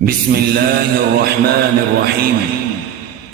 بسم الله الرحمن الرحيم.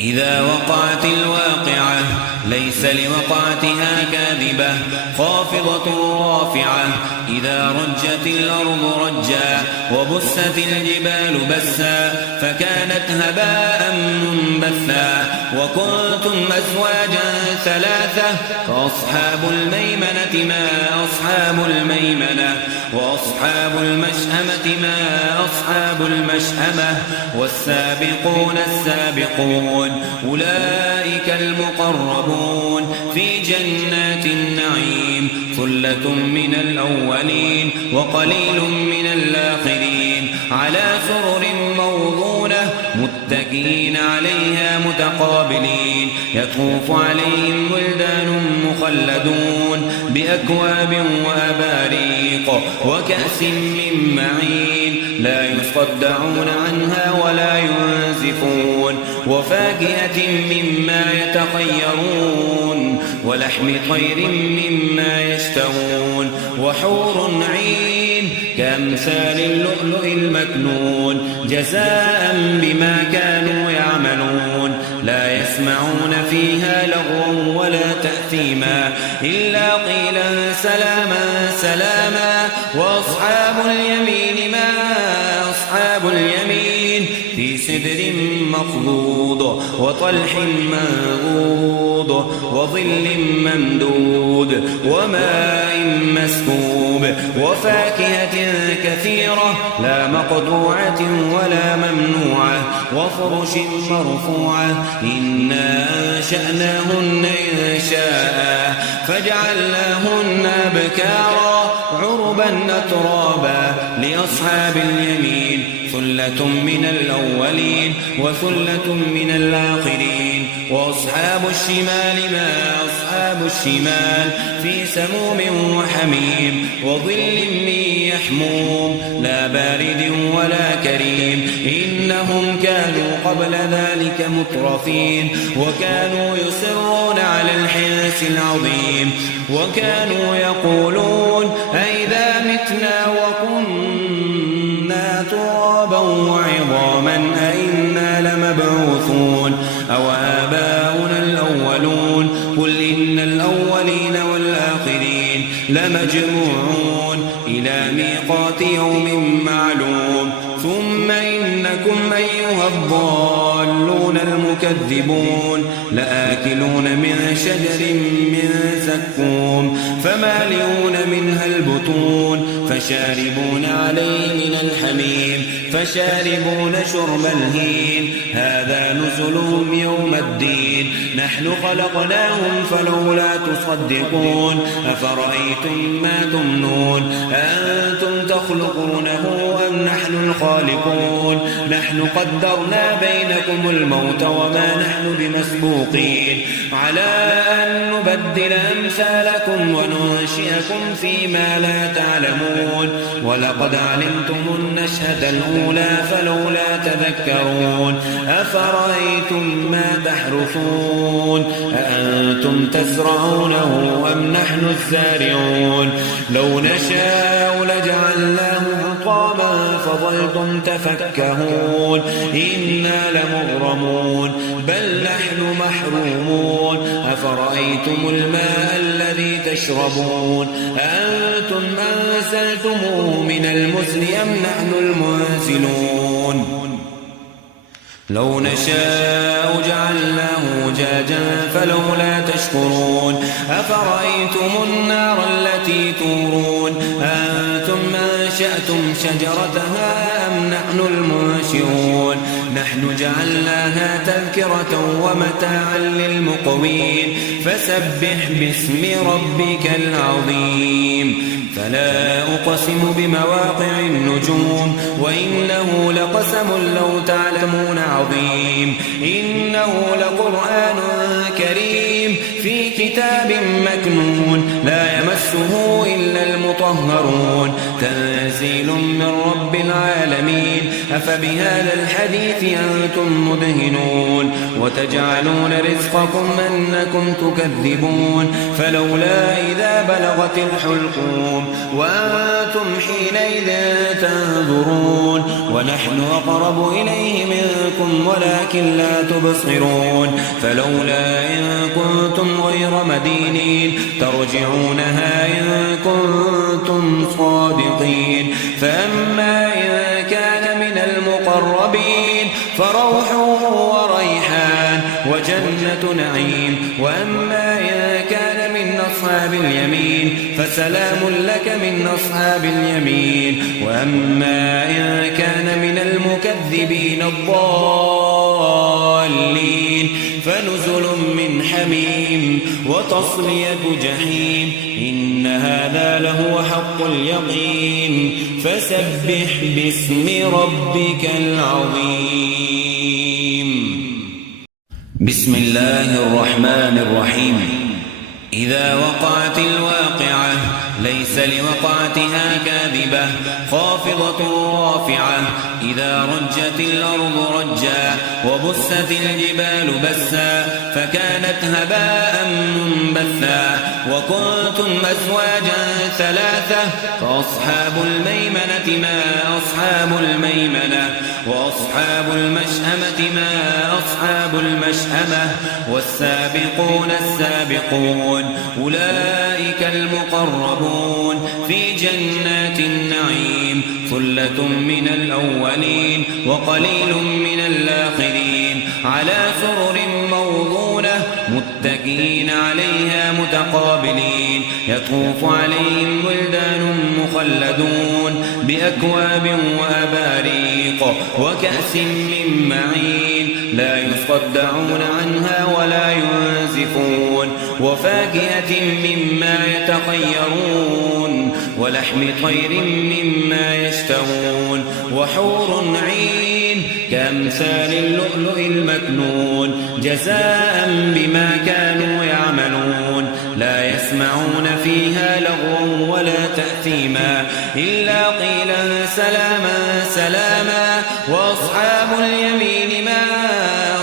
إذا وقعت الواقعة ليس لوقعتها كاذبة خافضة رافعة. إذا رجت الأرض رجا وبست الجبال بسا فكانت هباء منبثا. وكنتم أزواجا ثلاثة فأصحاب الميمنة ما أصحاب الميمنة وأصحاب المشأمة ما أصحاب المشأمة والسابقون السابقون أولئك المقربون في جنات النعيم. ثلة من الأولين وقليل من الآخرين على سرر موضونة متكئين عليها متقابلين. يطوف عليهم ولدان مخلدون بأكواب وأباريق وكأس من معين لا يصدعون عنها ولا ينزفون. وفاكهة مما يتخيرون ولحم طير مما يشتهون. وحور عين كأمثال اللؤلؤ المكنون جزاء بما كانوا يعملون. لا يسمعون فيها لغوا ولا تأثيما إلا قيلا سلاما سلاما. وأصحاب اليمين ما أصحاب اليمين في سدر مخضود وطلح منضود وظل ممدود وماء مسكوب وفاكهة كثيرة لا مقطوعة ولا ممنوعة وفرش مرفوعة. إنا أنشأناهن إنشاء فجعلناهن أبكارا عربا أترابا لأصحاب اليمين. ثلة من الأولين وثلة من الآخرين. وأصحاب الشمال ما أصحاب الشمال في سموم وحميم وظل من يحموم لا بارد ولا كريم. إنهم كانوا قبل ذلك مترفين وكانوا يصرون على الحنث العظيم وكانوا يقولون أئذا متنا وكنا ترابا وعظاما أئنا لمبعوثون أو آباؤنا الأولون. قل إن الأولين والآخرين لمجموعون إلى ميقات يوم معلوم. ثم إنكم أيها الضالون المكذبون لآكلون من شجر من زقوم فمالئون منها البطون فشاربون عليه من الحميم فشاربون شرب الهين. هذا نزلهم يوم الدين. نحن خلقناهم فلولا تصدقون. أفرأيتم ما تمنون أنتم تخلقونه أم نحن الخالقون. نحن قدرنا بينكم الموت وما نحن بمسبوقين على أن نبدل أمثالكم وننشئكم فيما لا تعلمون. ولقد علمتم النشأة الأولى فلولا تذكرون. أفرأيتم ما تحرثون أأنتم تزرعونه أم نحن الزارعون. لو نشاء لجعلناه حطاما فظلتم تفكهون. إنا لمغرمون بل نحن محرومون. أفرأيتم الماء الذي تشربون أنتم أنزلتموه من المزن أم نحن المنزلون. لو نشاء جعلناه أجاجا فلولا تشكرون. أفرأيتم النار التي تورون أنتم أنشأتم شجرتها أم نحن المنشئون. نحن جعلناها تذكرة ومتاعا للمقوين. فسبح باسم ربك العظيم. فلا أقسم بمواقع النجوم وإنه لقسم لو تعلمون عظيم. إنه لقرآن كريم في كتاب مكنون لا يمسه إلا المطهرون. تنزيل من رب العالمين. أفبهذا الحديث أنتم مدهنون وتجعلون رزقكم أنكم تكذبون فلولا إذا بلغت الحلقوم وأنتم حينئذ تنظرون ونحن أقرب إليه منكم ولكن لا تبصرون فلولا إن كنتم غير مدينين ترجعونها إن كنتم صادقين فأما إن كان من المقربين فروح وريحان وجنة نعيم وأما إن كان من أصحاب اليمين فسلام لك من أصحاب اليمين وأما إن كان من المكذبين الضالين فنزل من حميم وتصلية جحيم إن هذا لهو حق اليقين فسبح باسم ربك العظيم بسم الله الرحمن الرحيم إذا وقعت الواقعة ليس لوقعتها كاذبة خافضة رافعة إذا رجت الأرض رجا وبست الجبال بسا فكانت هباء منبثا وكنتم أزواجا ثلاثة فأصحاب الميمنة ما أصحاب الميمنة وأصحاب المشأمة ما أصحاب المشأمة والسابقون السابقون أولئك المقربون في جنات النعيم ثلة من الأولين وقليل من الآخرين على سرر موضونة متكئين عليها متقابلين يطوف عليهم ولدان مخلدون بأكواب وأباريق وكأس من معين لا يصدعون عنها ولا ينزفون وفاكهة مما يتخيرون ولحم طير مما يشتهون وحور عين كأمثال اللؤلؤ المكنون جزاء بما كانوا يعملون لا يسمعون فيها لغوا ولا تأثيما إلا قيلا سلاما سلاما وأصحاب اليمين ما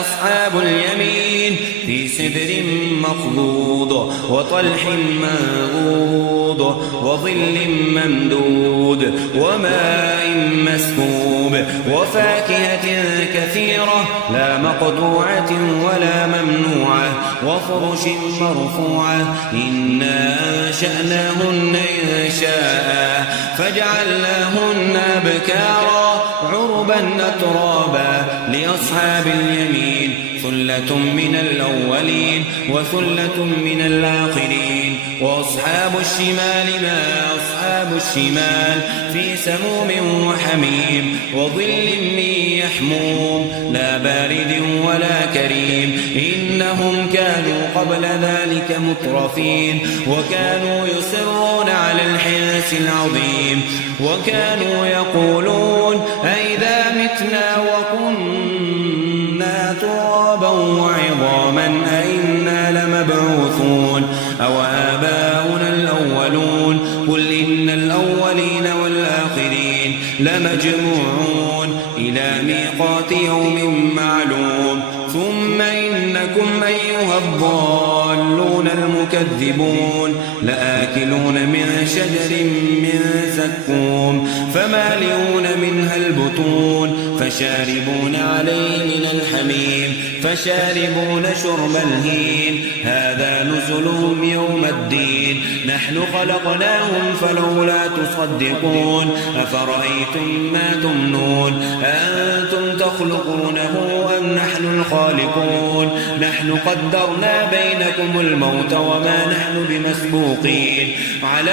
أصحاب اليمين في سدر مخضود وطلح منضود وظل ممدود وماء مسكوب وفاكهة كثيرة لا مقطوعة ولا ممنوعة وفرش مرفوعة إنا أنشأناهن إنشاء فجعلناهن أبكارا عربا أترابا لأصحاب اليمين ثلة من الأولين وثلة من الآخرين وأصحاب الشمال ما أصحاب الشمال في سموم وحميم وظل من يحموم لا بارد ولا كريم إنهم كانوا قبل ذلك مترفين وكانوا يصرون على الحنث العظيم وكانوا يقولون أئذا متنا وكنا ترابا وعظاما أئنا لمبعوثون أو آباؤنا الأولون قل إن الأولين والآخرين لمجموعون إلى ميقات يوم معلوم ثم إنكم أيها الضالون المكذبون لآكلون من شجر من زقوم فمالئون منها البطون فشاربون عليه من الحميم فشاربون شرب الهيم هذا نزلهم يوم الدين نحن خلقناهم فلولا تصدقون أفرأيتم ما تمنون أنتم تخلقونه أم نحن الخالقون نحن قدرنا بينكم الموت وما نحن بمسبوقين على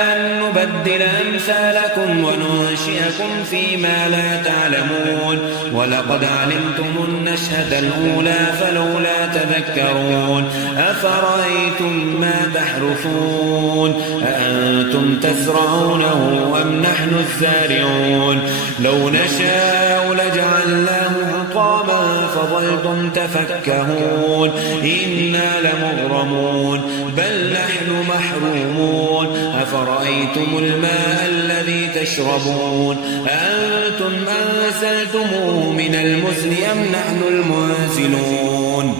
أن نبدل أمثالكم وننشئكم فيما لا تعلمون ولقد علمتم النشأة الأولى فلولا تذكرون أفرأيتم ما تحرثون أأنتم تزرعونه أم نحن الزارعون لو نشاء لجعلناه حطاما فظلتم تفكهون إنا لمغرمون بل نحن محرومون أفرأيتم الماء الذي الذي تشربون أنتم أنزلتموه من المزن أم نحن المنزلون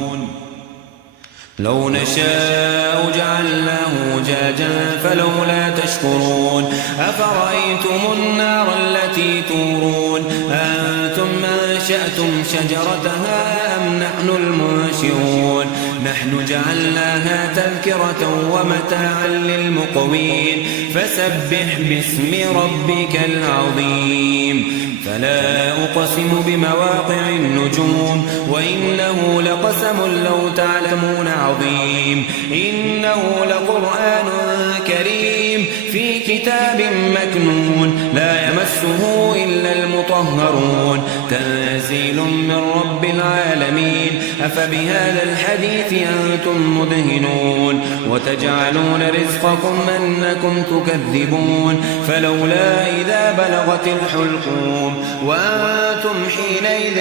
لو نشاء جعلناه أجاجا فلولا تشكرون أفرأيتم النار التي تورون أنتم أنشأتم شجرتها أم نحن المنشئون نحن جعلناها تذكرة ومتاعا للمقوين فسبح باسم ربك العظيم فلا أقسم بمواقع النجوم وإنه لقسم لو تعلمون عظيم إنه لقرآن كريم في كتاب مكنون لا يمسه إلا المطهرون تنزيل من رب العالمين أفبهذا الحديث أنتم مدهنون وتجعلون رزقكم أنكم تكذبون فلولا إذا بلغت الحلقوم وأنتم حينئذ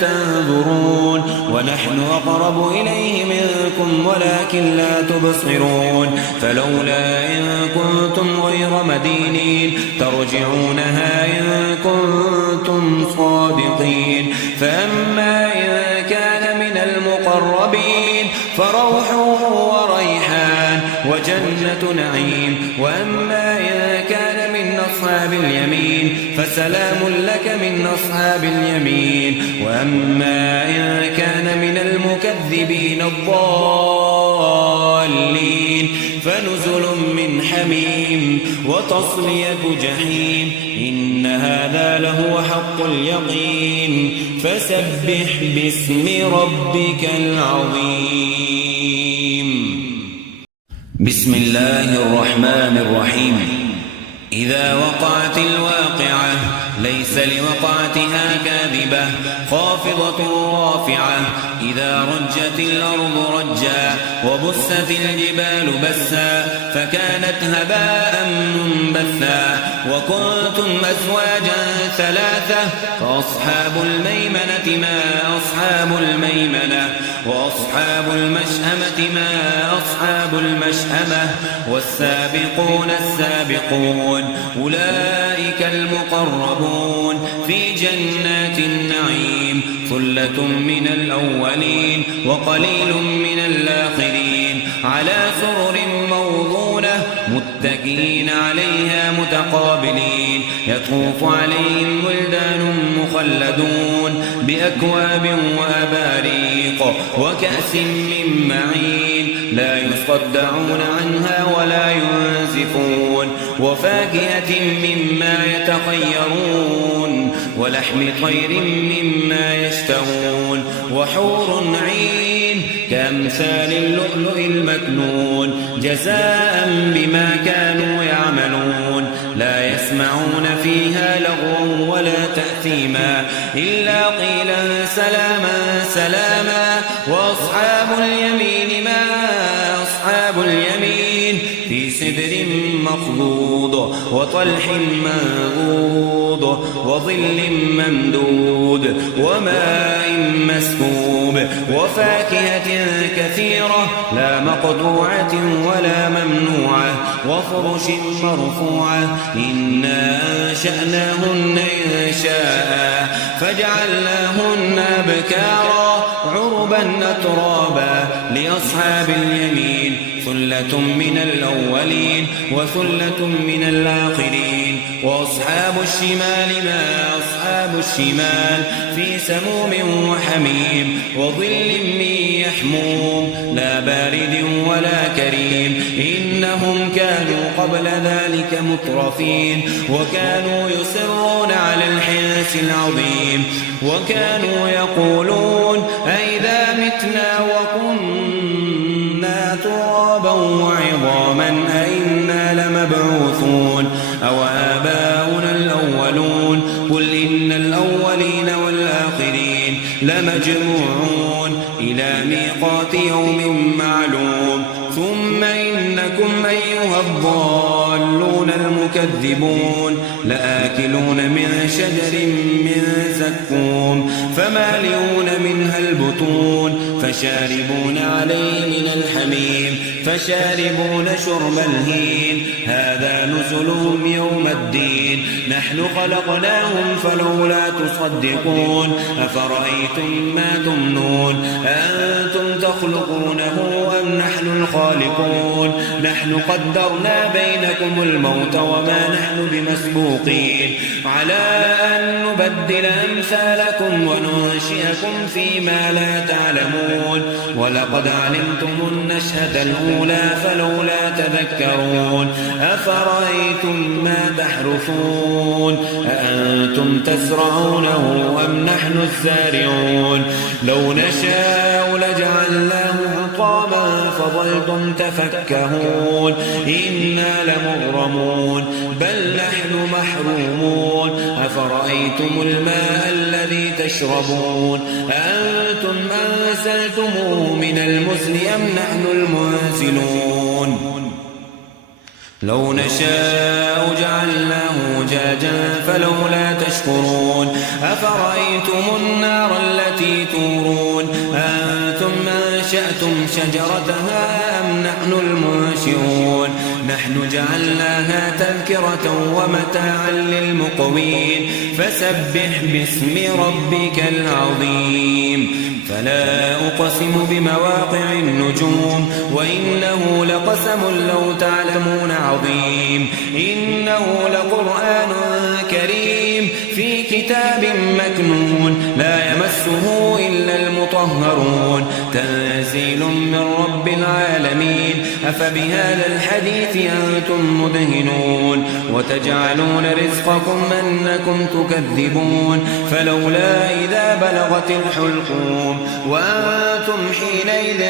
تنظرون ونحن أقرب إليه منكم ولكن لا تبصرون فلولا إن كنتم غير مدينين ترجعونها إن كنتم صادقين فأما إن كان من المقربين فروح وريحان وجنة نعيم وأما إن كان من أصحاب اليمين فسلام لك من أصحاب اليمين وأما إن كان من المكذبين الضالين فنزل من حميم وتصلية جحيم إن هذا لهو حق اليقين فسبح باسم ربك العظيم بسم الله الرحمن الرحيم إذا وقعت الواقعة ليس لوقعتها كاذبة خافضة رافعة إذا رجت الأرض رجا وبست الجبال بسا فكانت هباء منبثا وكنتم أزواجا ثلاثة فأصحاب الميمنة ما أصحاب الميمنة وأصحاب المشأمة ما أصحاب المشأمة والسابقون السابقون أولئك المقربون في جنات النعيم ثلة من الأولين وقليل من الآخرين على سرر موضونة متكئين عليها متقابلين يطوف عليهم ولدان مخلدون بأكواب وأباريق وكأس من معين لا يصدعون عنها ولا ينزفون وفاكهة مما يتخيرون ولحم طير مما يشتهون وحور عين كأمثال اللؤلؤ المكنون جزاء بما كانوا يعملون لا يسمعون فيها لغوا ولا تأثيما إلا قيلا سلاما سلاما وأصحاب اليمين ما أصحاب اليمين في سدر مخضود وطلح منضود وظل ممدود وماء مسكوب وفاكهة كثيرة لا مقطوعة ولا ممنوعة وفرش مرفوعة إنا أنشأناهن إنشاء فجعلناهن أبكارا عربا أترابا لأصحاب اليمين ثلة من الأولين وثلة من الآخرين وأصحاب الشمال ما أصحاب الشمال في سموم وحميم وظل من يحموم لا بارد ولا كريم إنهم كانوا قبل ذلك مترفين وكانوا يصرون على الحنث العظيم وكانوا يقولون أئذا متنا وكنا ترابا وعظاما أئنا لمبعوثون أو آباؤنا الأولون قل إن الأولين والآخرين لمجموعون إلى ميقات يوم معلوم ثم إنكم أيها الضالون المكذبون لآكلون من شجر من زقوم فمالئون منها البطون فشاربون عليه من الحميم فشاربون شرب الهيم هذا نزلهم يوم الدين نحن خلقناهم فلولا تصدقون أفرأيتم ما تمنون أنتم تخلقونه أم نحن الخالقون نحن قدرنا بينكم الموت وما نحن بمسبوقين على أن نبدل أمثالكم وننشئكم فيما لا تعلمون ولقد علمتم النشأة الأولى فلولا تذكرون أفرأيتم ما تحرثون أأنتم تزرعونه أم نحن الزارعون لو نشاء لجعلناه حطاما فظلتم تفكهون إنا لمغرمون بل نحن محرومون أفرأيتم الماء الذي تشربون أأنتم أنزلتموه من المزن أم نحن المنزلون لو نشاء جعلناه أجاجا فلولا تشكرون أفرأيتم النار التي تورون أنتم أنشأتم شجرتها أم نحن المنشئون نحن جعلناها تذكرة ومتاعا للمقوين فسبح باسم ربك العظيم فلا أقسم بمواقع النجوم وإنه لقسم لو تعلمون عظيم إنه لقرآن كريم في كتاب مكنون لا يمسه إلا المطهرون تنزيل من رب العالمين أفبهذا الحديث أنتم مدهنون وتجعلون رزقكم أنكم تكذبون فلولا إذا بلغت الحلقوم وأنتم حينئذ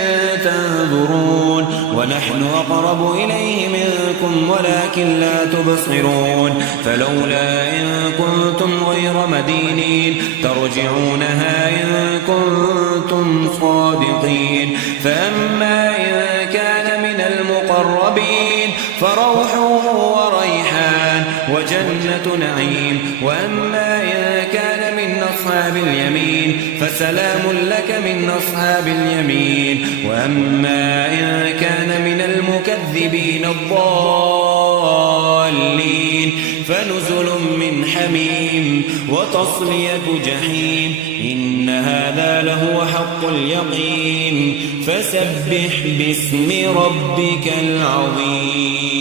تنظرون ونحن أقرب إليه منكم ولكن لا تبصرون فلولا إن كنتم غير مدينين ترجعونها إن كنتم صادقين فأما إن كان من المقربين فروح وريحان وجنة نعيم وأما إن كان من أصحاب اليمين فسلام لك من أصحاب اليمين وأما إن كان من المكذبين الضالين فنزل من حميم وتصلية جحيم إن هذا لهو حق اليقين فسبح باسم ربك العظيم